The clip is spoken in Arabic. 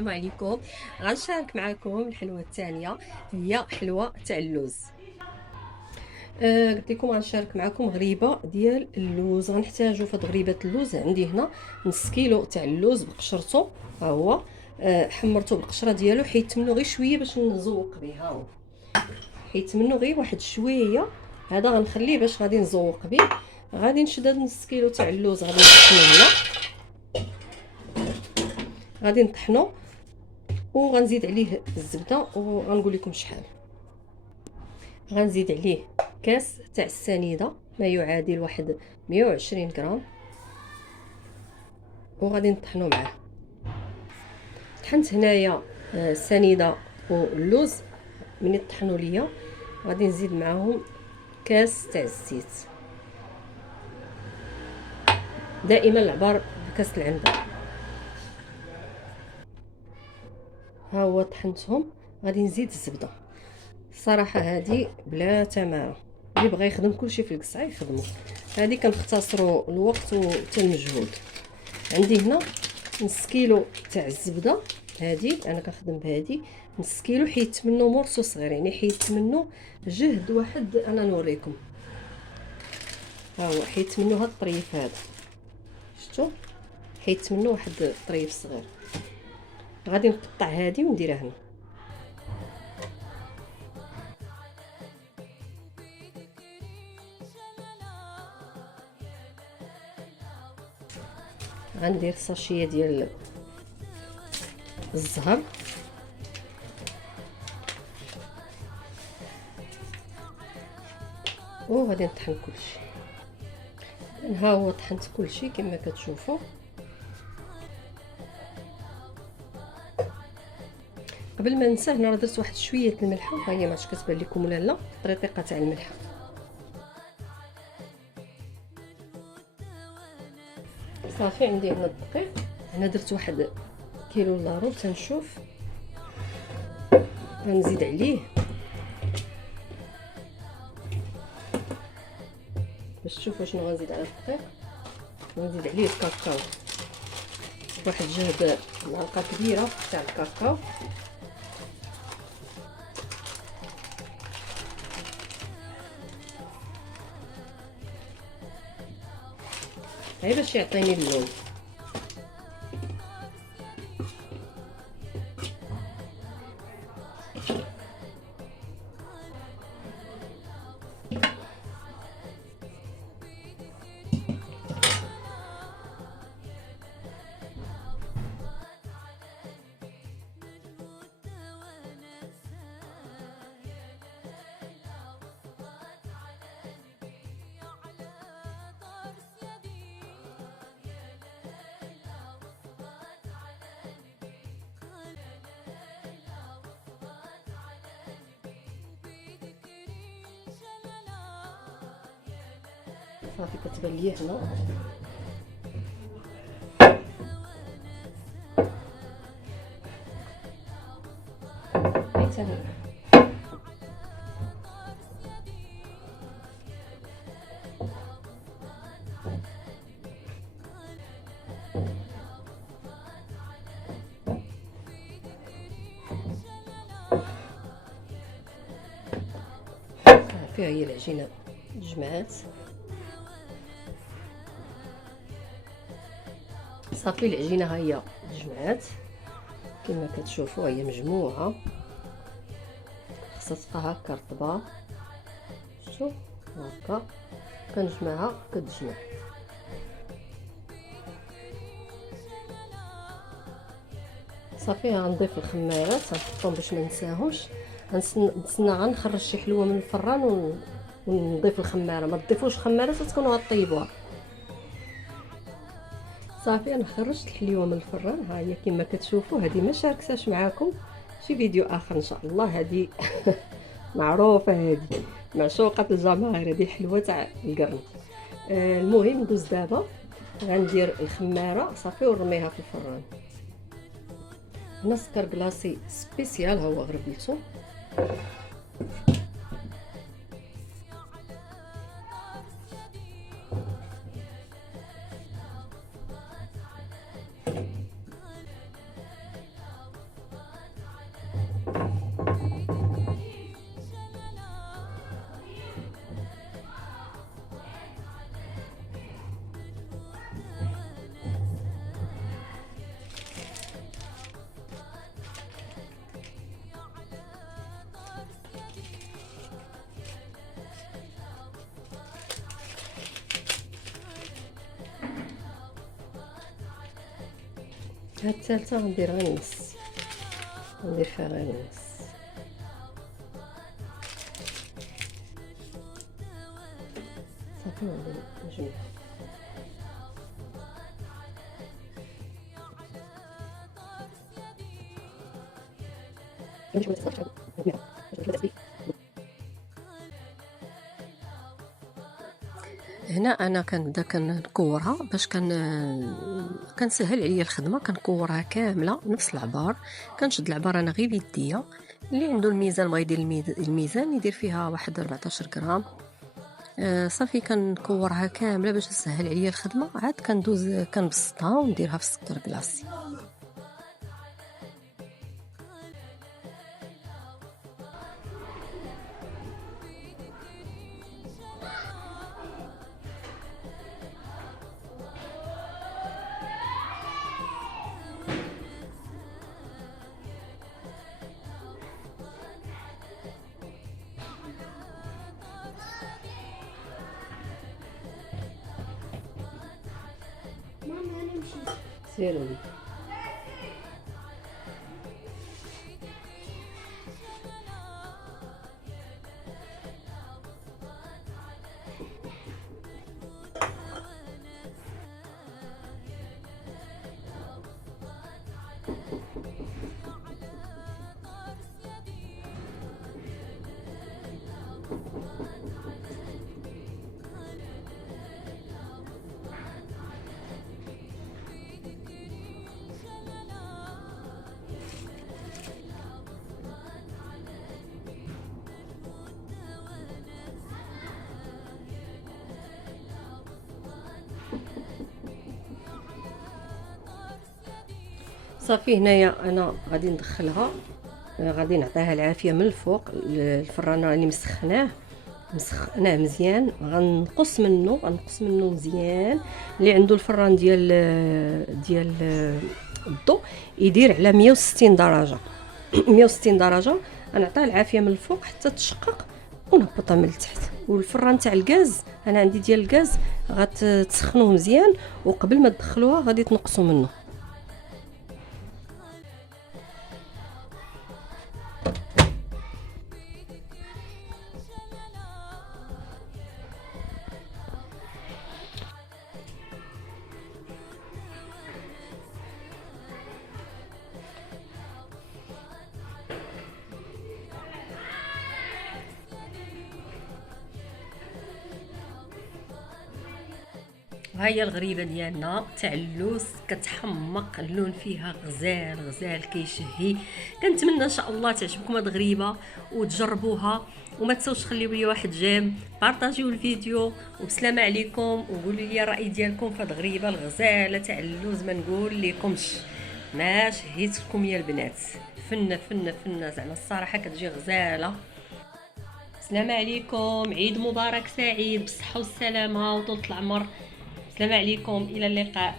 السلام عليكم. غنشارك معكم الحلوه الثانيه، هي حلوه تاع اللوز. قلت لكم غنشارك معكم غريبه ديال اللوز. غنحتاجوا في غريبه اللوز. عندي هنا نص كيلو تاع اللوز بقشرته، ها هو. حمرته بالقشره ديالو، حيت منه غير شويه باش نزوق به. ها هو حيت منه غير واحد شويه، هذا غنخليه باش غادي نزوق به. غادي نشد هاد نص كيلو تاع اللوز، غادي نطحنو هنا، غادي نطحنو وغنزيد عليه الزبده وغنقول لكم شحال. غنزيد عليه كاس تاع السنيده، ما يعادل واحد 120 غرام، وغادي نطحنو معاه. طحنت هنايا السنيده واللوز. ملي طحنوا ليا غادي نزيد معاهم كاس تاع الزيت. دائما العبار بكاس العنبه. ها هو طحنتهم. غادي نزيد الزبده. الصراحه هذه بلا تماره، اللي بغى يخدم كلشي في القصعه يخدموا. هذه كنختصروا الوقت وحتى المجهود. عندي هنا نص كيلو تاع الزبده، هذه انا كنخدم بهذه نص كيلو، حيت منه مرسو صغير، يعني حيت منه جهد واحد. انا نوريكم، ها هو حيت منه هاد الطريف هذا، شفتوا؟ حيت منه واحد الطريف صغير. غادي نقطع هذه ونديرها هنا. غندير ساشيه ديال الزهر، وغادي نطحن كلشي. ها هو طحنت كلشي كما كتشوفوا. قبل ما ننسى، هنا راه درت واحد شويه الملحه، ها هي، ما عرفتش كتبان لكم ولا لا الطريقه تاع الملحه. صافي عندي هنا الدقيق، هنا درت واحد كيلو لارو. تنشوف غنزيد عليه باش تشوفوا شنو غنزيد على الدقيق. غنزيد عليه الكاكاو، واحد جهد معلقه كبيره تاع الكاكاو. غير باش يعطيني اللون. صافي كتبان ليا هنا. حيت صافي هي العجينه تجمعات. صافي العجينه ها هي تجمعات كما كتشوفوا، هي مجموعه. خاصها تبقى هكا رطبه، شوف هكا كنجمعها كتجمع. صافي غنضيف الخمارات، غنحطهم باش ما ننساهمش. نتسنى غنخرج شي حلوه من الفران ونضيف الخماره. ما تضيفوش الخمارات تكونوا غطيبوها. صافي انا خرجت الحليوه من الفران، ها هي كما كتشوفوا. هذه ما شاركتهاش معاكم، شي فيديو اخر ان شاء الله. هذه معروفه، هذه معشوقه الجماهير، هذه الحلوه تاع القرن. المهم ندوز دابا غندير الخماره صافي ونرميها في الفران. هنا سكر كلاصي سبيسيال، ها هو غربلته. هاد الثالثه غندير غير النص، غندير فيها غير النص. صافي نجمع. هنا انا كنبدا كنكورها باش كنسهل عليا الخدمه. كنكورها كامله نفس العبار، كنشد العبار انا غير بيديا. اللي عنده الميزان بغا يدير الميزان يدير فيها واحد 14 غرام. صافي كنكورها كامله باش تسهل عليا الخدمه. عاد كندوز كنبسطها ونديرها في السكر كلاصي. سيروا لي. صافي هنايا انا غادي ندخلها، غادي نعطيها العافيه من الفوق. الفران راني مسخناه مزيان. غنقص منه مزيان. اللي عنده الفران ديال الضوء يدير على 160 درجه. 160 درجه غنعطيها العافيه من الفوق حتى تشقق ونهبطها من التحت. والفران تاع الغاز انا عندي ديال الغاز غتسخنوه مزيان، وقبل ما تدخلوها غادي تنقصوا منه. ها هي الغريبه ديالنا تاع اللوز، كتحمق، اللون فيها غزال كيشهي. كنتمنى ان شاء الله تعجبكم هاد الغريبه وتجربوها، وما تنساوش تخليو لي واحد جيم، بارطاجيو الفيديو، وبسلامه عليكم. وقولوا لي الراي ديالكم في هاد الغريبه الغزاله تاع اللوز. ما نقول لكمش ما شهيتكم يا البنات. فنه زعما الصراحه كتجي غزاله. السلام عليكم، عيد مبارك سعيد بالصحه والسلامه وطول العمر. السلام عليكم، الى اللقاء.